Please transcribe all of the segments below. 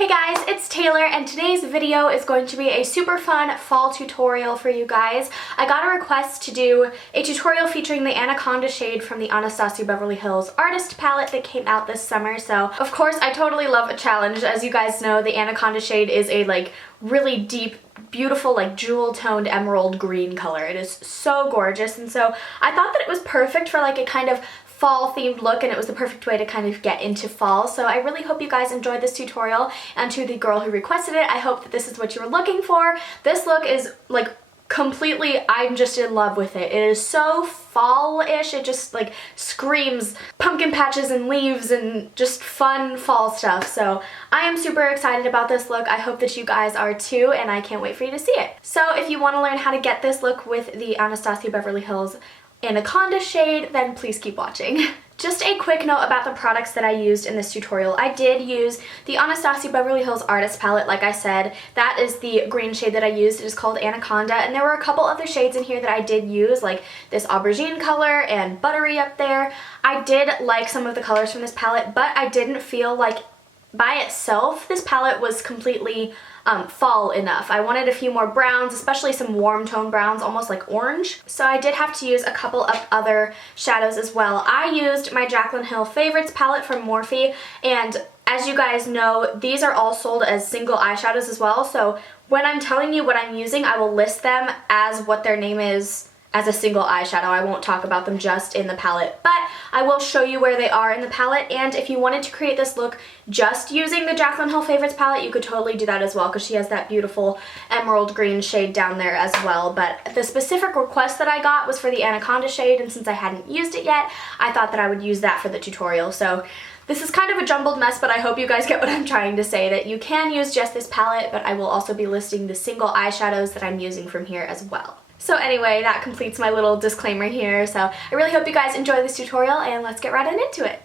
Hey guys, it's Taylor and today's video is going to be a super fun fall tutorial for you guys. I got a request to do a tutorial featuring the Anaconda shade from the Anastasia Beverly Hills Artist Palette that came out this summer. So of course I totally love a challenge. As you guys know, the Anaconda shade is a really deep, beautiful, jewel toned emerald green color. It is so gorgeous, and so I thought that it was perfect for a kind of fall themed look, and it was the perfect way to kind of get into fall. So I really hope you guys enjoyed this tutorial, and to the girl who requested it, I hope that this is what you were looking for. This look is completely, I'm just in love with it. It is so fall-ish. It just screams pumpkin patches and leaves and just fun fall stuff. So I am super excited about this look. I hope that you guys are too, and I can't wait for you to see it. So if you want to learn how to get this look with the Anastasia Beverly Hills Anaconda shade, then please keep watching. Just a quick note about the products that I used in this tutorial. I did use the Anastasia Beverly Hills Artist Palette, like I said. That is the green shade that I used. It is called Anaconda, and there were a couple other shades in here that I did use, like this aubergine color and buttery up there. I did like some of the colors from this palette, but I didn't feel like by itself this palette was completely fall enough. I wanted a few more browns, especially some warm tone browns, almost like orange. So I did have to use a couple of other shadows as well. I used my Jaclyn Hill Favorites palette from Morphe, and as you guys know, these are all sold as single eyeshadows as well. So when I'm telling you what I'm using, I will list them as what their name is as a single eyeshadow. I won't talk about them just in the palette, but I will show you where they are in the palette. And if you wanted to create this look just using the Jaclyn Hill Favorites palette, you could totally do that as well, because she has that beautiful emerald green shade down there as well. But the specific request that I got was for the Anaconda shade, and since I hadn't used it yet, I thought that I would use that for the tutorial. So this is kind of a jumbled mess, but I hope you guys get what I'm trying to say, that you can use just this palette, but I will also be listing the single eyeshadows that I'm using from here as well. So anyway, that completes my little disclaimer here. So I really hope you guys enjoy this tutorial, and let's get right on into it.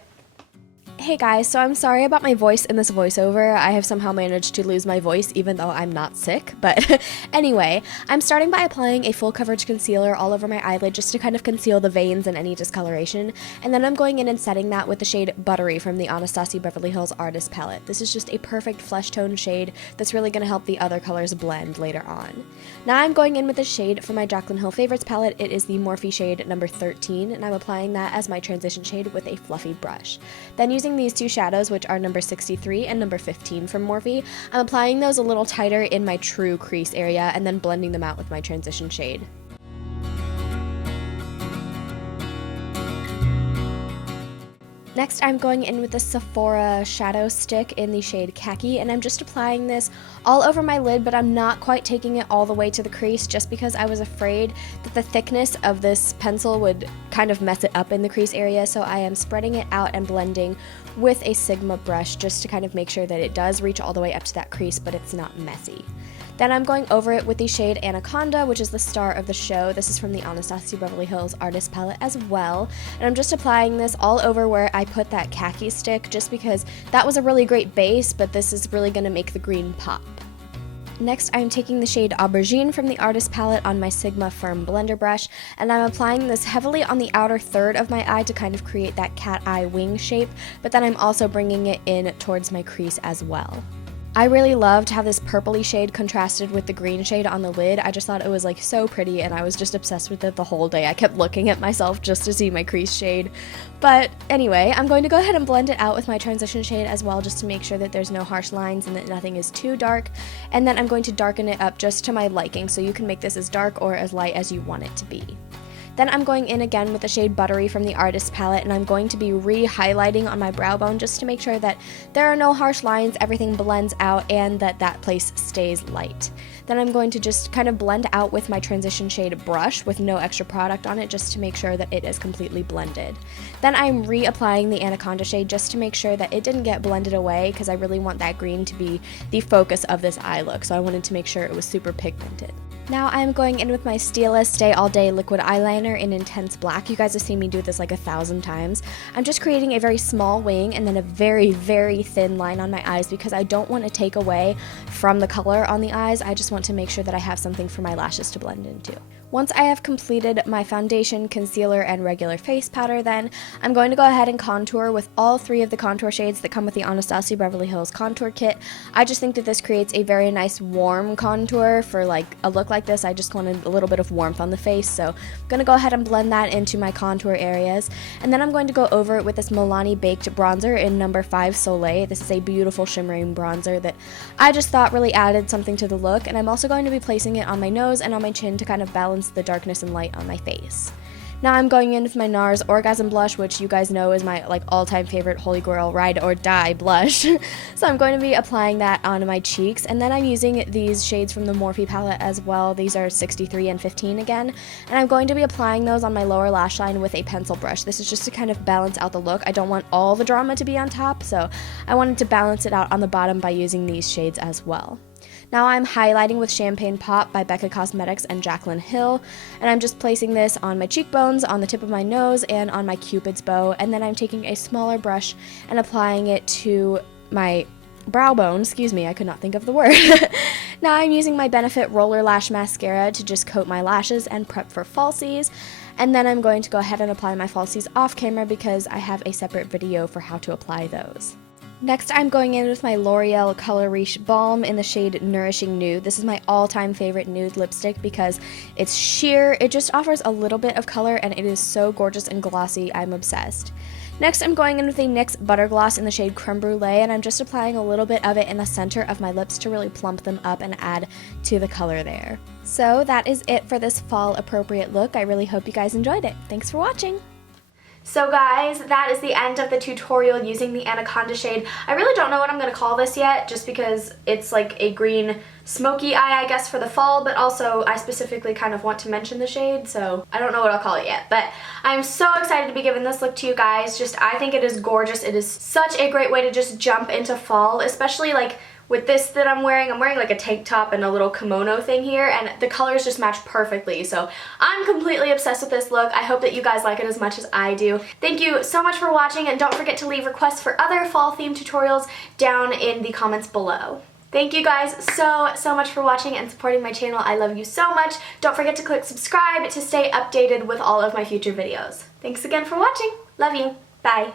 Hey guys, so I'm sorry about my voice in this voiceover. I have somehow managed to lose my voice even though I'm not sick, but anyway, I'm starting by applying a full coverage concealer all over my eyelid just to kind of conceal the veins and any discoloration, and then I'm going in and setting that with the shade Buttery from the Anastasia Beverly Hills Artist Palette. This is just a perfect flesh tone shade that's really going to help the other colors blend later on. Now I'm going in with the shade from my Jaclyn Hill Favorites palette. It is the Morphe shade number 13, and I'm applying that as my transition shade with a fluffy brush. Then using these two shadows, which are number 63 and number 15 from Morphe, I'm applying those a little tighter in my true crease area and then blending them out with my transition shade. Next, I'm going in with the Sephora shadow stick in the shade Khaki, and I'm just applying this all over my lid, but I'm not quite taking it all the way to the crease just because I was afraid that the thickness of this pencil would kind of mess it up in the crease area, so I am spreading it out and blending with a Sigma brush just to kind of make sure that it does reach all the way up to that crease, but it's not messy. Then I'm going over it with the shade Anaconda, which is the star of the show. This is from the Anastasia Beverly Hills Artist Palette as well. And I'm just applying this all over where I put that khaki stick just because that was a really great base, but this is really going to make the green pop. Next, I'm taking the shade Aubergine from the Artist Palette on my Sigma Firm Blender brush, and I'm applying this heavily on the outer third of my eye to kind of create that cat eye wing shape, but then I'm also bringing it in towards my crease as well. I really loved how this purpley shade contrasted with the green shade on the lid. I just thought it was so pretty, and I was just obsessed with it the whole day. I kept looking at myself just to see my crease shade. But anyway, I'm going to go ahead and blend it out with my transition shade as well, just to make sure that there's no harsh lines and that nothing is too dark. And then I'm going to darken it up just to my liking, so you can make this as dark or as light as you want it to be. Then I'm going in again with the shade Buttery from the Artist Palette, and I'm going to be re-highlighting on my brow bone just to make sure that there are no harsh lines, everything blends out, and that place stays light. Then I'm going to just kind of blend out with my transition shade brush with no extra product on it just to make sure that it is completely blended. Then I'm reapplying the Anaconda shade just to make sure that it didn't get blended away, because I really want that green to be the focus of this eye look, so I wanted to make sure it was super pigmented. Now I'm going in with my Stila Stay All Day liquid eyeliner in Intense Black. You guys have seen me do this like 1,000 times. I'm just creating a very small wing and then a very, very thin line on my eyes because I don't want to take away from the color on the eyes. I just want to make sure that I have something for my lashes to blend into. Once I have completed my foundation, concealer, and regular face powder, then I'm going to go ahead and contour with all 3 of the contour shades that come with the Anastasia Beverly Hills contour kit. I just think that this creates a very nice warm contour for like a look like this. I just wanted a little bit of warmth on the face, so I'm going to go ahead and blend that into my contour areas. And then I'm going to go over it with this Milani Baked Bronzer in number 5 Soleil. This is a beautiful shimmering bronzer that I just thought really added something to the look, and I'm also going to be placing it on my nose and on my chin to kind of balance the darkness and light on my face. Now I'm going in with my NARS Orgasm Blush, which you guys know is my like all-time favorite Holy Grail Ride or Die blush. So I'm going to be applying that on my cheeks, and then I'm using these shades from the Morphe palette as well. These are 63 and 15 again, and I'm going to be applying those on my lower lash line with a pencil brush. This is just to kind of balance out the look. I don't want all the drama to be on top, so I wanted to balance it out on the bottom by using these shades as well. Now I'm highlighting with Champagne Pop by Becca Cosmetics and Jaclyn Hill, and I'm just placing this on my cheekbones, on the tip of my nose, and on my Cupid's bow, and then I'm taking a smaller brush and applying it to my brow bone. Excuse me, I could not think of the word. Now I'm using my Benefit Roller Lash Mascara to just coat my lashes and prep for falsies, and then I'm going to go ahead and apply my falsies off camera because I have a separate video for how to apply those. Next, I'm going in with my L'Oreal Color Riche Balm in the shade Nourishing Nude. This is my all-time favorite nude lipstick because it's sheer, it just offers a little bit of color, and it is so gorgeous and glossy. I'm obsessed. Next, I'm going in with a NYX Butter Gloss in the shade Creme Brulee, and I'm just applying a little bit of it in the center of my lips to really plump them up and add to the color there. So that is it for this fall appropriate look. I really hope you guys enjoyed it. Thanks for watching! So guys, that is the end of the tutorial using the Anaconda shade. I really don't know what I'm going to call this yet, just because it's like a green smoky eye, I guess, for the fall, but also I specifically kind of want to mention the shade, so I don't know what I'll call it yet. But I'm so excited to be giving this look to you guys. Just, I think it is gorgeous. It is such a great way to just jump into fall, especially like with this that I'm wearing like a tank top and a little kimono thing here, and the colors just match perfectly. So I'm completely obsessed with this look. I hope that you guys like it as much as I do. Thank you so much for watching, and don't forget to leave requests for other fall themed tutorials down in the comments below. Thank you guys so much for watching and supporting my channel. I love you so much. Don't forget to click subscribe to stay updated with all of my future videos. Thanks again for watching. Love you. Bye.